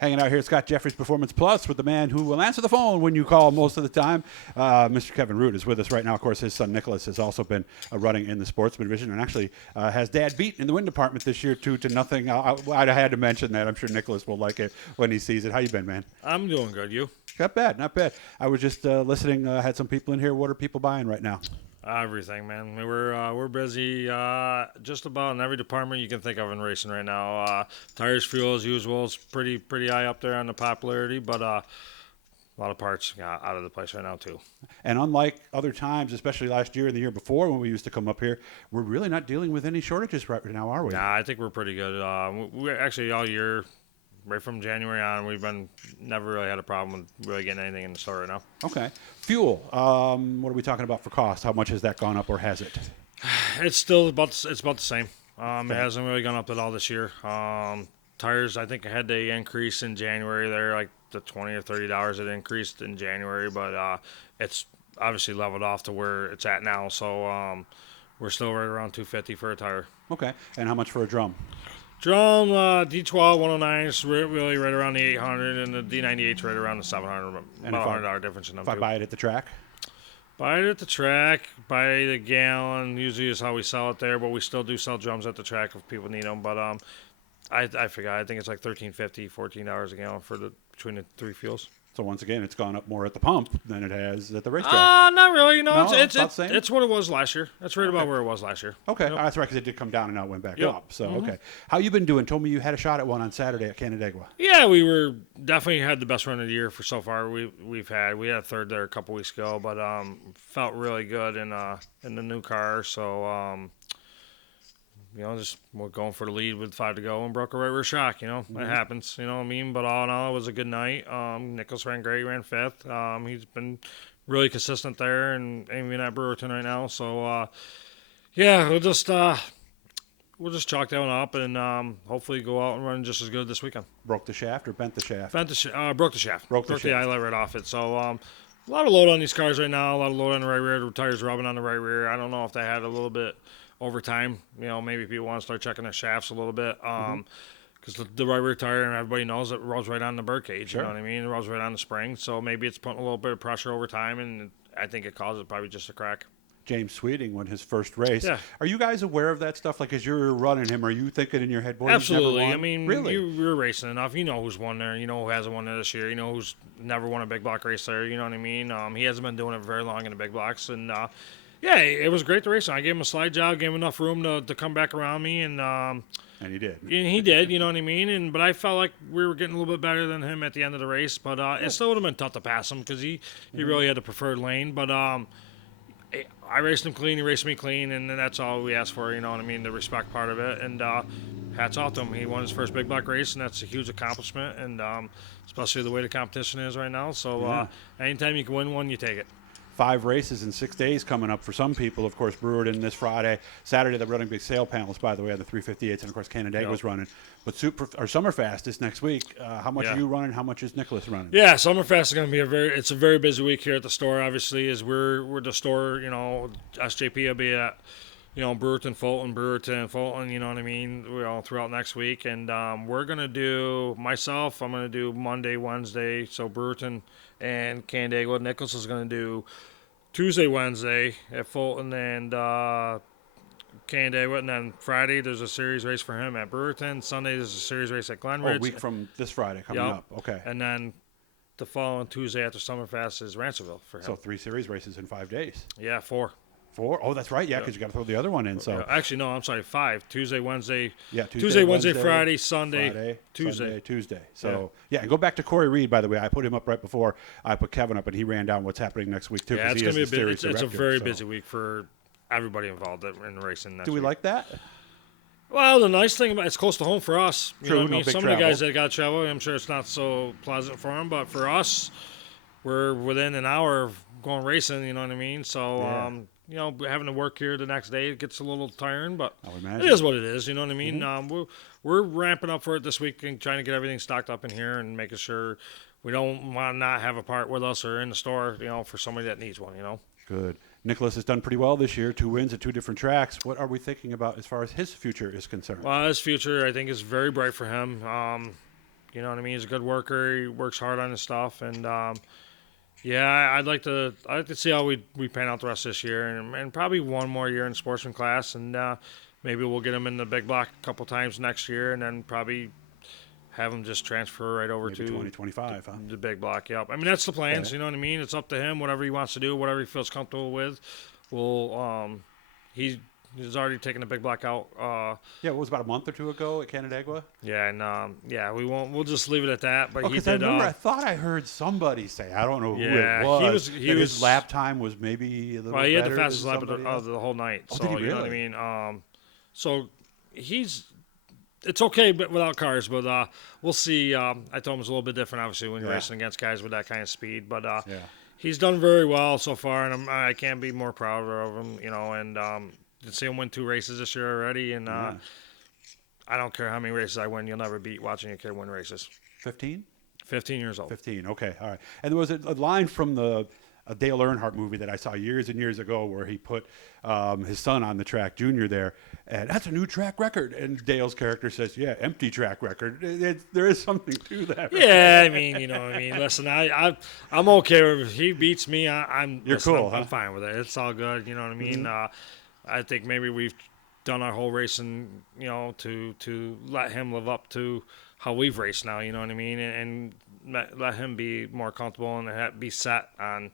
Hanging out here at Scott Jeffrey's Performance Plus with the man who will answer the phone when you call most of the time. Mr. Kevin Root is with us right now. Of course, his son Nicholas has also been running in the sportsman division and actually has Dad beat in the win department this year 2-0. I had to mention that. I'm sure Nicholas will like it when he sees it. How you been, man? I'm doing good. You? Not bad, not bad. I was just listening. Had some people in here. What are people buying right now? Everything, man. We're busy just about in every department you can think of in racing right now. Tires, fuel, as usual, is pretty high up there on the popularity, but a lot of parts out of the place right now too. And unlike other times, especially last year and the year before when we used to come up here, we're really not dealing with any shortages right now, are we? Nah, I think we're pretty good. We actually all year, right from January on, we've never really had a problem with really getting anything in the store right now. Okay. Fuel. What are we talking about for cost? How much has that gone up, or has it? It's still about the same. It hasn't really gone up at all this year. Tires, I think, had the increase in January. They're like the $20 or $30 it increased in January, but it's obviously leveled off to where it's at now. So we're still right around $250 for a tire. Okay. And how much for a drum? Drum, D12, 109 is really right around the 800, and the D98 is right around the 700. About $100 difference in them. If I buy it at the track? Buy it at the track, buy the gallon, usually is how we sell it there, but we still do sell drums at the track if people need them. But I forgot, I think it's like $13.50, $14 a gallon for between the three fuels. So once again, it's gone up more at the pump than it has at the racetrack. Not really. No, it's it's what it was last year. That's right about where it was last year. Okay, Yep. that's right, because it did come down and now it went back up. So, okay. How you been doing? Told me you had a shot at one on Saturday at Canandaigua. Yeah, we were definitely had the best run of the year for so far. We had a third there a couple weeks ago, but felt really good in the new car. So just we're going for the lead with 5 to go and broke a right rear shock. It happens. You know what I mean? But all in all, it was a good night. Nicholas ran great, ran fifth. He's been really consistent there and even at Brewerton right now. So we'll just chalk that one up and hopefully go out and run just as good this weekend. Broke the shaft or bent the shaft? Broke the shaft. Broke the eyelet right off it. So a lot of load on these cars right now. A lot of load on the right rear. The tires rubbing on the right rear. I don't know if they had a little bit over time. Maybe people want to start checking their shafts a little bit. Because the right rear tire, and everybody knows it rolls right on the bird cage. Sure. You know what I mean? It rolls right on the spring. So maybe it's putting a little bit of pressure over time, and I think it causes probably just a crack. James Sweeting won his first race. Yeah. Are you guys aware of that stuff? Like, as you're running him, are you thinking in your head, boy, Absolutely. he's never won? I mean, really? you're racing enough. You know who's won there. You know who hasn't won there this year. You know who's never won a big block race there. You know what I mean? He hasn't been doing it very long in the big blocks. And, it was great to race. I gave him a slide job, gave him enough room to come back around me. And he did. And he did, you know what I mean? But I felt like we were getting a little bit better than him at the end of the race. But it still would have been tough to pass him because he really had the preferred lane. But I raced him clean, he raced me clean, and that's all we asked for, you know what I mean, the respect part of it. And hats off to him. He won his first big block race, and that's a huge accomplishment, and especially the way the competition is right now. So anytime you can win one, you take it. 5 races in 6 days coming up for some people. Of course, Brewerton this Friday. Saturday, they're running big sale panels, by the way, on the 358s, and of course, Canandaigua's running. But SummerFAST is next week. How much are you running? How much is Nicholas running? Yeah, SummerFAST is going to be a very busy week here at the store. Obviously, as we're the store. SJP will be at Brewerton, Fulton. You know what I mean? Throughout next week, and we're going to do myself. I'm going to do Monday, Wednesday. So Brewerton and Canandaigua. Nicholas is going to do Tuesday, Wednesday at Fulton and Canandaigua, and then Friday there's a series race for him at Brewerton. Sunday there's a series race at Glenridge. A week from this Friday coming up. Okay. And then the following Tuesday after SummerFAST is Rancherville for him. So 3 series races in 5 days. Yeah, 4. 4? Oh, that's right. Yeah, because you got to throw the other one in. So actually, no, I'm sorry, 5. Tuesday, Wednesday. Yeah, Tuesday, Wednesday, Friday, Sunday, Tuesday. So and go back to Corey Reed. By the way, I put him up right before I put Kevin up, and he ran down what's happening next week too. Yeah, it's going to be it's a very busy week for everybody involved in racing. Do we like that? Well, the nice thing about it's close to home for us. True, know what I mean? big Some travel. of the guys that got to travel, I'm sure it's not so pleasant for them, but for us, we're within an hour of going racing. You know what I mean? So. Having to work here the next day, it gets a little tiring, but it is what it is. You know what I mean? We're ramping up for it this week and trying to get everything stocked up in here and making sure we don't want to not have a part with us or in the store, for somebody that needs one, Good. Nicholas has done pretty well this year, 2 wins at 2 different tracks. What are we thinking about as far as his future is concerned? Well, his future, I think, is very bright for him. You know what I mean? He's a good worker. He works hard on his stuff, and yeah, I'd like to see how we pan out the rest of this year, and probably one more year in sportsman class, and maybe we'll get him in the big block a couple times next year, and then probably have him just transfer right over Maybe to 2025, huh? the big block. Yep. I mean, that's the plans. Okay. You know what I mean? It's up to him. Whatever he wants to do, whatever he feels comfortable with. He's already taken the big block out. Yeah, it was about a month or two ago at Canandaigua. Yeah, and we'll just leave it at that. But he Because did. I remember, I thought I heard somebody say, I don't know who Yeah, it was, he that was- his lap time was maybe a little Well, he had the better fastest than lap of somebody else. the whole night. Oh, So did he you know what I really? mean. So it's okay, but without cars. But we'll see. I told him it's a little bit different, obviously, when you're Yeah. racing against guys with that kind of speed. But Yeah. he's done very well so far, and I can't be more proud of him. You know, and to see him win 2 races this year already, and Yeah. I don't care how many races I win, you'll never beat watching a kid win races. 15? 15 years old. 15, okay, all right. And there was a line from a Dale Earnhardt movie that I saw years and years ago where he put his son on the track, Junior, there, and that's a new track record. And Dale's character says, yeah, empty track record. There is something to that. Right? Yeah, I mean, you know what I mean. Listen, I'm okay if he beats me. You're listen, cool, I'm huh? fine with it. It's all good. You know what I mean. I think maybe we've done our whole racing, you know, to let him live up to how we've raced now. You know what I mean, and let him be more comfortable and be set on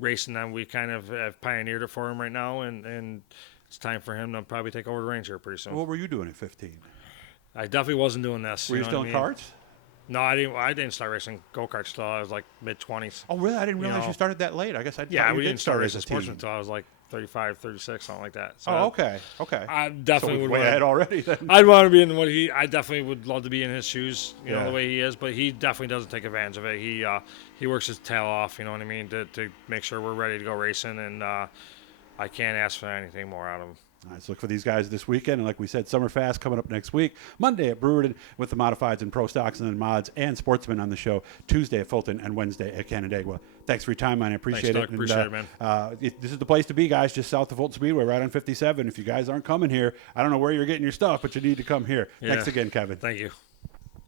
racing that we kind of have pioneered it for him right now, and it's time for him to probably take over the reins here pretty soon. What were you doing at 15? I definitely wasn't doing this. Were you know still what in I mean? karts? No, I didn't. I didn't start racing go-karts till I was like mid-20s. Oh, really? I didn't realize know. you started that late. I guess I Yeah, thought you we did didn't start as racing a sportsman teen. until I was like 35, 36, something like that. So Oh, okay. I So definitely we're would way want ahead already then. I'd want to be in I definitely would love to be in his shoes, you Yeah. know, the way he is, but he definitely doesn't take advantage of it. He works his tail off, you know what I mean, to make sure we're ready to go racing, and I can't ask for anything more out of him. All right, so look for these guys this weekend. And like we said, SummerFAST coming up next week. Monday at Brewerton with the Modifieds and Pro Stocks and then Mods and Sportsmen on the show. Tuesday at Fulton and Wednesday at Canandaigua. Thanks for your time, man. I appreciate Thanks, it. Doug. Appreciate it, man. This is the place to be, guys, just south of Fulton Speedway, right on 57. If you guys aren't coming here, I don't know where you're getting your stuff, but you need to come here. Yeah. Thanks again, Kevin. Thank you.